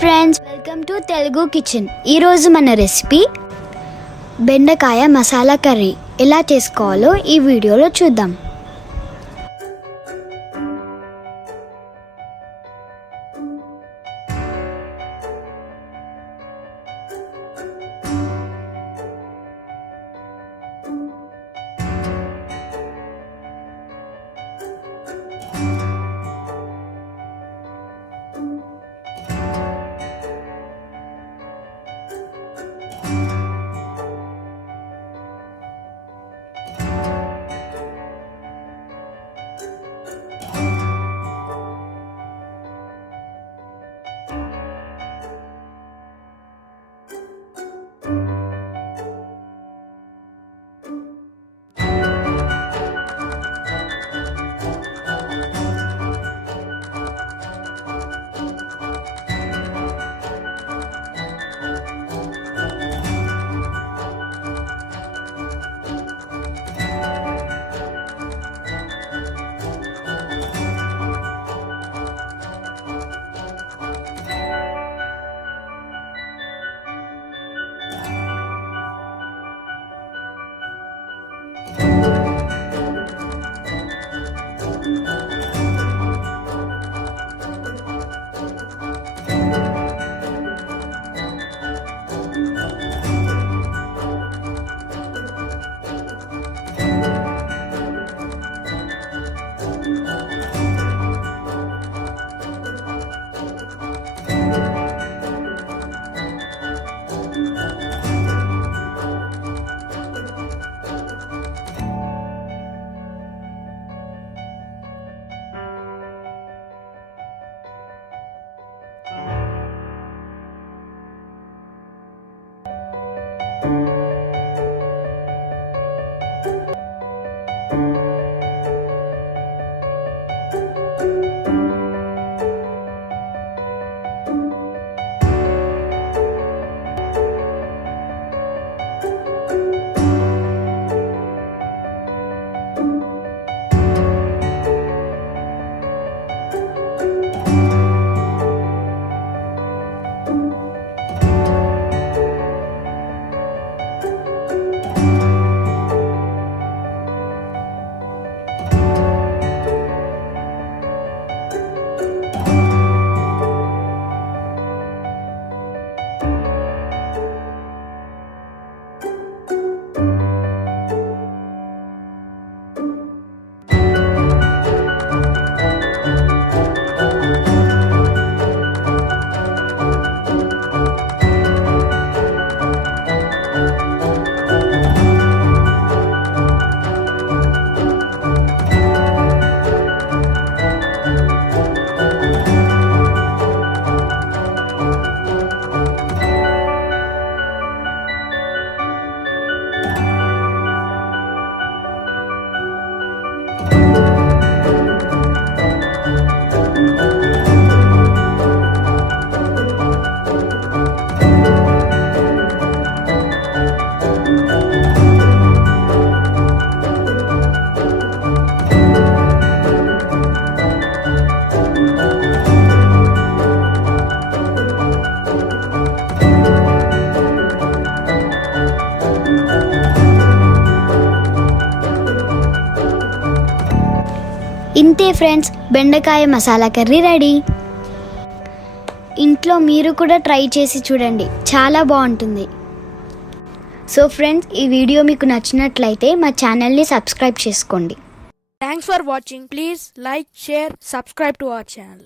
Friends, welcome to Telugu కిచెన్. ఈరోజు మన రెసిపీ బెండకాయ మసాలా కర్రీ. ఎలా చేసుకోవాలో ఈ వీడియోలో చూద్దాం. ఇంతే ఫ్రెండ్స్, బెండకాయ మసాలా కర్రీ రెడీ. ఇంట్లో మీరు కూడా ట్రై చేసి చూడండి, చాలా బాగుంటుంది. సో ఫ్రెండ్స్, ఈ వీడియో మీకు నచ్చినట్లయితే మా ఛానల్ని సబ్స్క్రైబ్ చేసుకోండి. Thanks for watching. Please like, share, subscribe to our channel.